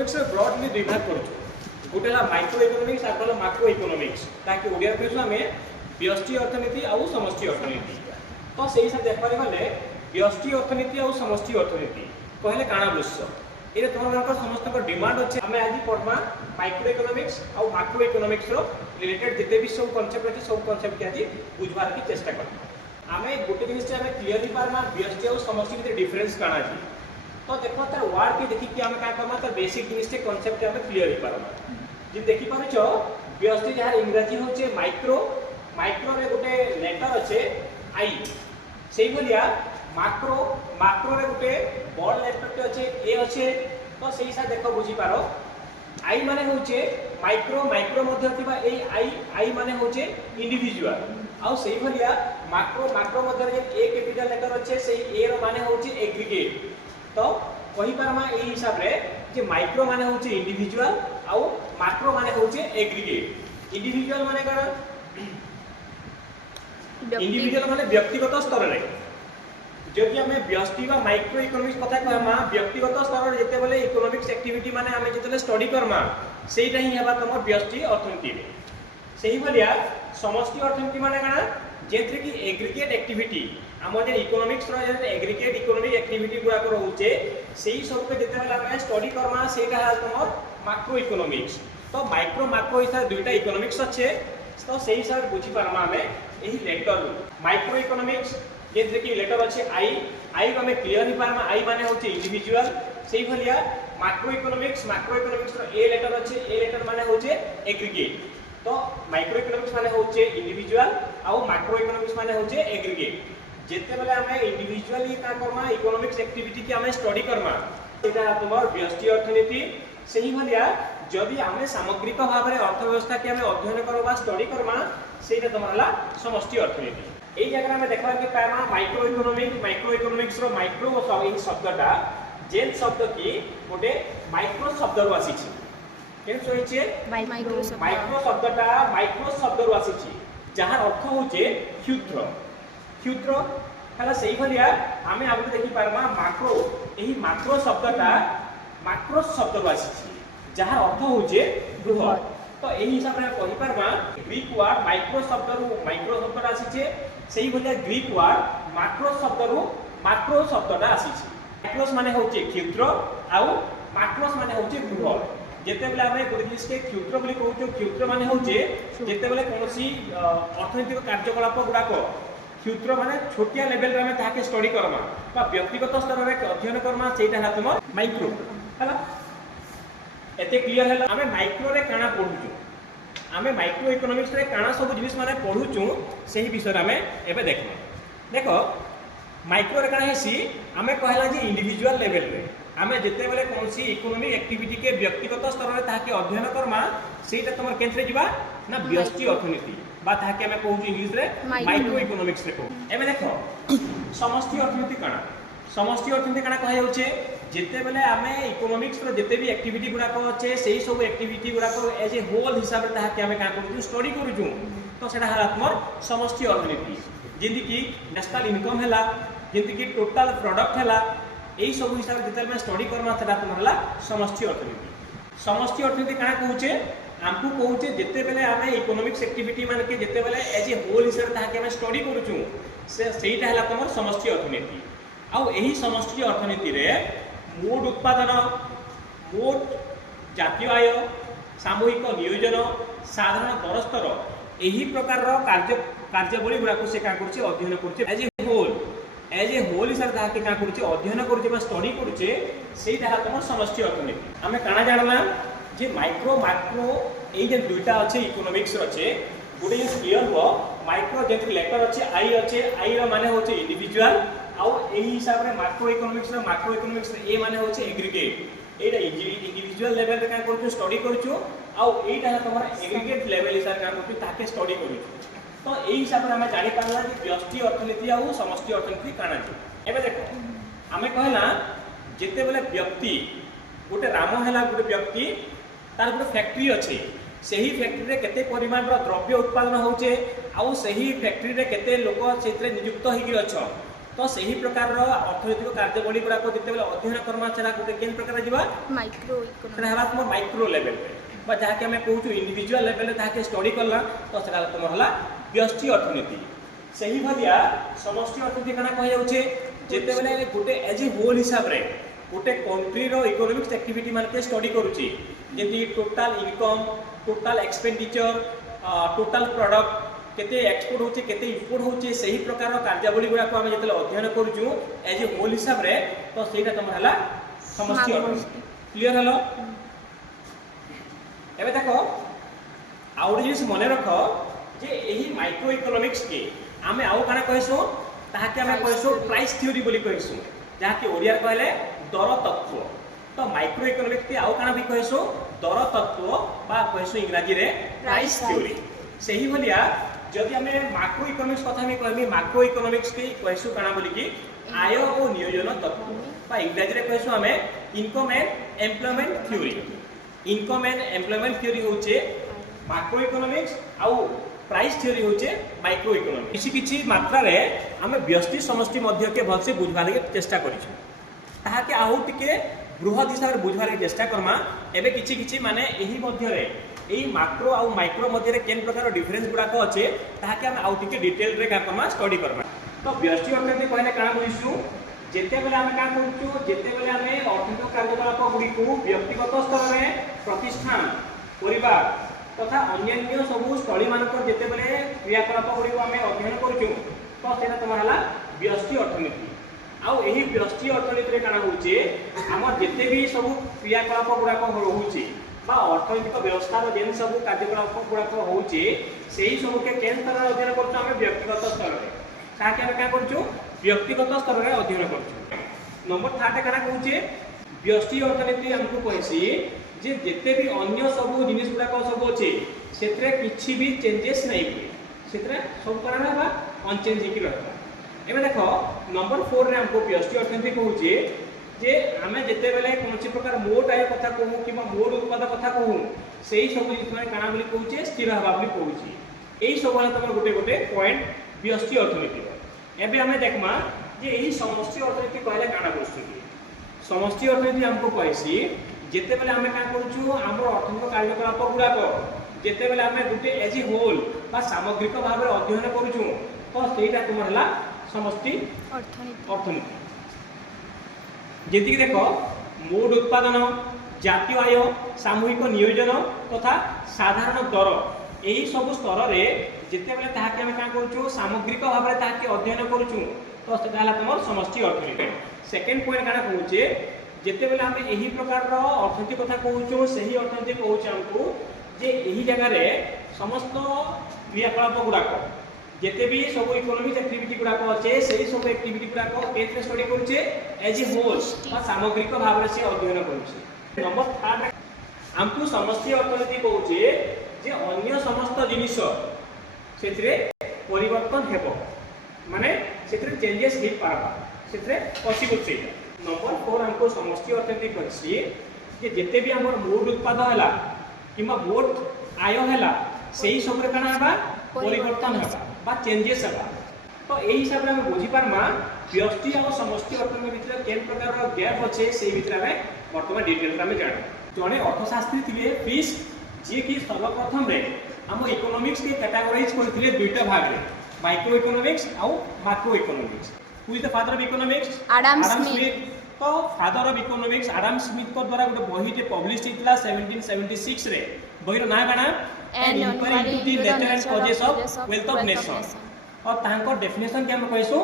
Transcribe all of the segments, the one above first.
Economics broadly दुई भाग करूँ गोटे माइक्रो इकोनॉमिक्स आर गला मैक्रो इकोनॉमिक्स ताकि ओडिया कहूँ आम व्यष्टि अर्थनीति आउ समष्टि अर्थनीति तो से हिसाब देख गले व्यष्टि अर्थनीति आउ समष्टि अर्थनीति कहले काଣା बुझ ये तुम समस्त डिमांड अच्छे आम आज पढ़मा माइक्रो इकोनॉमिक्स आउ मैक्रो इकोनॉमिक्स रिलेटेड जिते भी सब कॉन्सेप्ट अच्छे सब कॉन्सेप्ट के आज बुझबार की चेष्टा करबा आम गोटे जिनिस आम क्लीयर ही पार्मा व्यष्टि आउ समष्टि के डिफरेंस काଣା अछि तो देखो तार वर्ड के देखिक आम क्या करबा तार बेसिक जिनिस कॉन्सेप्ट आम क्लीयर ही पार्मा जे देखि पारुछ व्यष्टि जहाँ इंग्राजी होचे माइक्रो माइक्रो रे गोटे लेटर अच्छे आई से भलिया माक्रो माक्रो रे गोटे बड़ लेटर टे अच्छे ए अच्छे तो से हिसाब देख बुझी पार आई माने होचे माइक्रो माइक्रो मध्य थिबा ए आई माने होचे इंडिविजुअल आउ से भलिया माक्रो माक्रो मध्य रे ए कैपिटल लेटर अच्छे से ए रो माने होचे एग्रीगेट तो कहि पारमा ए हिसाब रे जे माइक्रो माने होचे इंडिविजुअल आउ माक्रो माने होचे एग्रीगेट इंडिविजुअल माने काना इंडिविजुअल माने व्यक्तिगत स्तर रे जदि आम व्यष्टि बा माइक्रो इकोनॉमिक्स कथा कहमा व्यक्तिगत स्तर जेते बेले इकोनॉमिक्स एक्टिविटी माने आम जेते स्टडी करमा सेटा ही हेबा तम व्यष्टि अर्थनीति रे सेही भलिया समष्टि अर्थनीति माने काना जेथरे कि एग्रीगेट एक्टिविटी आम जे इकोनॉमिक्स रो जे एग्रीगेट इकोनॉमिक एक्टिविटी गुडा को होचे सेही सब के जेते बेले आम स्टडी करमा सेटा है तम मैक्रो इकोनॉमिक्स तो माइक्रो मैक्रो हिसाब दुईटा इकोनॉमिक्स अच्छे तो से हिसाब बुझी पारमा आम एही लेटर माइक्रो इकोनॉमिक्स जेथरे कि लेटर अच्छे आई को आम क्लीयर ही पारमा आई माने होचे इंडिविजुअल सेही भलिया मैक्रो इकोनॉमिक्स रो ए लेटर अच्छे ए लेटर माने होचे एग्रीगेट तो माइक्रो इकोनॉमिक्स माने होचे इंडिविजुअल आउ मैक्रो इकोनॉमिक्स माने होचे एग्रीगेट जेते बेले आम इंडिविजुअली का करमा इकोनॉमिक्स एक्टिविटी की आम स्टडी करमा सेटा तुमर व्यष्टि अर्थनीति सेही भलिया जदि आम सामग्रिक भाव में अर्थव्यवस्था के आम अध्ययन करबा स्टडी करमा सेटा तुमरला समष्टि अर्थनीति एई जगह में देखबा के पामा माइक्रो इकोनॉमिक्स रो माइक्रो ई शब्दटा जेन शब्द की गोटे माइक्रो शब्द रो आसीछि केन सोइछे माइक्रो शब्दटा माइक्रो शब्द रो आसीछि जहार अर्थ होचे क्षुद्र क्षुद्र हला सेही भलिया आमे आगु देखि पारमा माक्रो एही माक्रो शब्दटा माक्रो शब्द रो आसीछि जहार अर्थ होचे बृहत तो एही हिसाब रे कहि पारमा ग्रीक वर्ड माइक्रो शब्द आसीछे सेही भलिया ग्रीक वर्ड माक्रो शब्दटा आसीछे माइक्रोस माने होचे क्षुद्र आउ माक्रोस माने होचे बृहत जेते बेले आमे गोटे जिनिस के क्षुद्र बोली कहउछो क्षुद्र माने होचे जेते बेले कोनोसी अर्थनैतिक कार्यकलाप गुडाको क्षुद्र माने छोटिया लेवल रे आमे ताके स्टडी करमा बा व्यक्तिगत स्तर रे अध्ययन करमा सेटा हा तुम माइक्रो हला एते क्लियर हला आमे माइक्रो रे काना पढुछु आमे माइक्रो इकोनॉमिक्स रे काना सब जिनिस माने पढुछु सेही विषय रे आमे एबे देखबो देखो माइक्रो रे काना हेसी आमे कहला जे इंडिविजुअल लेवल रे आमे जेते बेले कोनसी इकोनॉमिक एक्टिविटी के व्यक्तिगत स्तर रे ताके अध्ययन करमा सेटा तमर केंद्रे जिबा ना व्यष्टि अर्थनीति बा ताके आमे कहू इंग्लिश रे माइक्रो इकोनॉमिक्स रे कहू एबे देखो समष्टि अर्थनीति काना समष्टि अर्थनीति काना कहै होचे जेते बेले आमे इकोनॉमिक्स रो जेते भी एक्टिविटी गुडा को अच्छे सेही सब एक्टिविटी गुडा को एज ए होल हिसाब रे ताके आमे का करू स्टडी करू तो सेटा हला तमर समष्टि अर्थनीति जेंति कि नेशनल इनकम हैला जेंति कि टोटल प्रोडक्ट हैला एही सब हिसाब रे जेते स्टडी करमा सेटा तमरला समष्टि अर्थनीति काना कहूचे आमको कहूचे जेते बेले आमे इकोनॉमिक्स एक्टिविटी मान के जेते बेले एज ए होल हिसाब रे ताके आमे स्टडी करू सेहीटा हैला तमर समष्टि अर्थनीति आउ एही समष्टि अर्थनीति रे मोट उत्पादन मोट जातीय आय सामूहिक नियोजन साधारण दर स्तर एही प्रकार कार्यावली गुडा को से का करछे अध्ययन करछे एज ए होल हिसाब ताके का करछे अध्ययन करछे बा स्टडी करछे सेटा तमर समष्टि अर्थनीति आमे काना जानला जे माइक्रो मैक्रो एई जे दुईटा अच्छे इकोनॉमिक्स अच्छे गोटे क्लियर हो माइक्रो जे लेटर अच्छे आई रो माने होचे इंडिविजुअल आउ एही हिसाब रे मैक्रो इकोनॉमिक्स रे ए माने होचे एग्रीगेट एटा इंडिविजुअल लेवल रे का करछु स्टडी करछु आउ एटा तमर एग्रीगेट लेवल हिसाब का करछु ताके स्टडी करछु तो एही हिसाब रे हमें जानि पारला कि व्यष्टि अर्थनीति आउ समष्टि अर्थनीति काना छै एबे देखो हमें कहला जेते बेले व्यक्ति गोटे राम हैला गोटे व्यक्ति तार गोटे फैक्ट्री अच्छे सही फैक्ट्री रे केते परिमाण रो द्रव्य उत्पादन होचे आउ सही फैक्ट्री रे केते लोक सेतरे नियुक्त होगी अच्छा तो सही प्रकार अर्थनैतिक कार्यावली गुड़ाक जिते अध्ययन करमा सेटा गोटे केन प्रकार जीवा माइक्रो इकोनॉमिक्स सेटा हला तुम माइक्रो लेवल पे जहाँ कि आम कहूँ इंडिविजुअल लेवल जहाँ स्टडी करला तो सेटा तुम हला व्यष्टि अर्थनीति सही भालिया समष्टि अर्थनीति कना कह जाउछे जेते बेले गोटे एज ए होल हिसाब रे गोटे कंट्री रो इकोनॉमिक्स एक्टिविटी मान के स्टडी करूची जेति total income total expenditure total product केते एक्सपोर्ट होचे केते इंपोर्ट होचे सही प्रकार कार्यावली गुडा को हम जेते अध्ययन करूछु एज ए होल हिसाब रे तो सेटा तमर हला समष्टि अर्थनीति क्लियर हलो एबे देखो आउट जिस मने रखो जे एही माइक्रो इकोनॉमिक्स के आमे आउ काना कहसु ताहाके आमे कहसु प्राइस थ्योरी बोली कहसु जहा कि ओडिया कहले दर तत्व तो माइक्रो इकोनॉमिक्स के आउ काना भी कहसु दर तत्व बा कहसु इंग्रजी रे प्राइस थ्योरी सही भलिया जदि आमे मैक्रो इकोनॉमिक्स कथा में कहमी मैक्रो इकोनॉमिक्स के कहसु काना बोली कि आय और नियोजन तत्व बा इंग्रजी रे कहसु आमे income and employment theory income and employment theory होचे मैक्रो इकोनॉमिक्स आउ प्राइस थ्योरी होचे माइक्रो इकोनॉमिक्स किछि किछि मात्रा रे हमें व्यष्टि समष्टि मध्य के भलसे बुझवा लगे चेष्टा करिछु ताहा के आउ टिके बृहद हिसाब रे बुझवा लगे चेष्टा करमा एबे किछि किछि माने एही मध्य रे एही मैक्रो आउ माइक्रो मध्य रे केन प्रकार डिफरेंस गुडा को अछि ताहा के हम आउ टिके डिटेल रे का करमा स्टडी करमा तो व्यष्टि अर्थनीति कहले काना बुझिसु जेते बेले हम का करछु जेते बेले हमें अर्थनैतिक कार्यकलाप गुडी को व्यक्तिगत स्तर रे प्रतिष्ठान परिवार तथा अन्य सबू स्थली मानक जेते बेले क्रियाकलाप गुडी को हमें अध्ययन करछु तो सेटा तमर हला व्यष्टि अर्थनीति आउ एही व्यष्टि अर्थनीति रे काना होचे हमर जेते भी सबू क्रियाकलाप गुडा को होउची बा अर्थनैतिक व्यवस्था रो जेन सबू कार्यकलाप गुडा को होउची सेही सबू के केन स्तर रे अध्ययन करछु हमें व्यक्तिगत स्तर रे ताके हम का करछु व्यक्तिगत स्तर रे अध्ययन करछु नंबर 3 काना कहूचे व्यष्टि अर्थनीति हमको कहसी जे जेते भी अन्य सब जिनिस गुडा सब अच्छे से किसी भी चेंजेस नहीं हुए से सब कारण है अनचेंज होकर रहता एवं देख नंबर 4 रे हमको व्यष्टि अर्थनीति कहूचे जे आमे जेते बेले कौन प्रकार मोट आय कथा कहूँ कि मोट उत्पाद कथा कहूँ से ही सब जिस काना बोली कहूचे स्थिर हवा बोली कहूची यही सब तुम गोटे गोटे पॉइंट व्यष्टि अर्थनीति एबे आमे देखमा जे यही समष्टि अर्थनीति कहले काना बुझछु समष्टि अर्थनीति हमको कहसी जेते बेले हमें का करछु हमर अर्थनैतिक कार्यकलाप गुडाक जेते बेले हमें गुटे एज ए होल बा सामग्रिक भाव रे अध्ययन करछु तो सेटा तुमर हला समष्टि अर्थनीति जेति देखो मोड उत्पादन जातीय आय सामूहिक नियोजन तथा साधारण दर एही सब स्तर रे जेते बेले ताहाके हमें का करछु सामग्रिक भाव रे ताहाके अध्ययन करछु तो सेटा हला तुमर समष्टि अर्थनीति सेकंड पॉइंट काना कहूचे जेते बेले हम यही प्रकार अर्थनीति कथा कहूँ से ही अर्थनीति कहूँ हमको जे यही जगह रे समस्त क्रियाकलाप गुड़ाक जेते भी सब इकोनॉमिक एक्टिविटी गुड़ाक अच्छे से सब एक्टिविटी गुड़ाक केते स्टडी करूचे एज ए होल बा सामग्रिक भाव से अध्ययन करूचे नंबर 3 हमको समष्टि अर्थनीति कहूचे जे अन्य समस्त जिनिस सेथिरे परिवर्तन हेबो माने सेथिरे चेंजेस हे पारबा सेथिरे पॉसिबल सेटा नंबर 4 हमको समष्टि अर्थनीति कहसी जे जेते भी हमर मोट उत्पाद हैला किमा मोट आय हैला सेही सब रे काना हेबा परिवर्तन हेबा बा चेंजेस हेबा तो एही हिसाब रे हम बुझी पारमा व्यष्टि और समष्टि अर्थनीति भितर केन प्रकार गैप अछि सेही भितर में वर्तमान डिटेल रे हम जान जने अर्थशास्त्री थिले फिश जे कि सर्वप्रथम रे हम इकोनॉमिक्स के कैटेगराइज करथिले दुईटा भाग रे माइक्रो इकोनॉमिक्स और macro economics Who is the father of economics? Adam Smith. तो father of economics Adam Smith को द्वारा गोटे बही टे पब्लिश हितला 1776 रे बहीर ना काना an inquiry into the nature and causes of wealth of nation और तांको डेफिनेशन के हम कहसु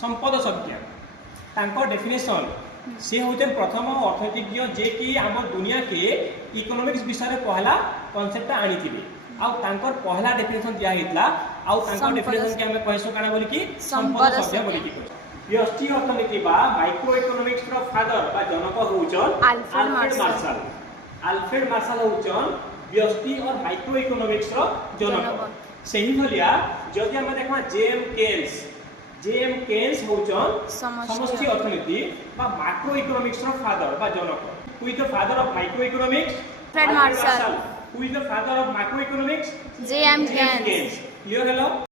संपद संख्या तांको डेफिनेशन से होते प्रथम अर्थनीतिज्ञ जे कि हम दुनिया के इकोनॉमिक्स विषय रे पहला कांसेप्ट आनी थिबे आउ तांकर पहला डेफिनेशन दिया हितला आउ तांकर डेफिनेशन के हमें कहसु काना बोली कि संपद संख्या बोली कि व्यष्टि अर्थनीति बा माइक्रो इकोनॉमिक्स रो फादर बा जनक होउचन अल्फ्रेड मार्शल होउचन व्यष्टि और माइक्रो इकोनॉमिक्स रो जनक सही भलिया जदि हम देखमा जेएम केन्स होउचन समष्टि अर्थनीति बा मैक्रो इकोनॉमिक्स रो फादर बा जनक who is the father of micro economics Alfred Marshall Who is the father of macroeconomics? J.M. Keynes. Clear hello?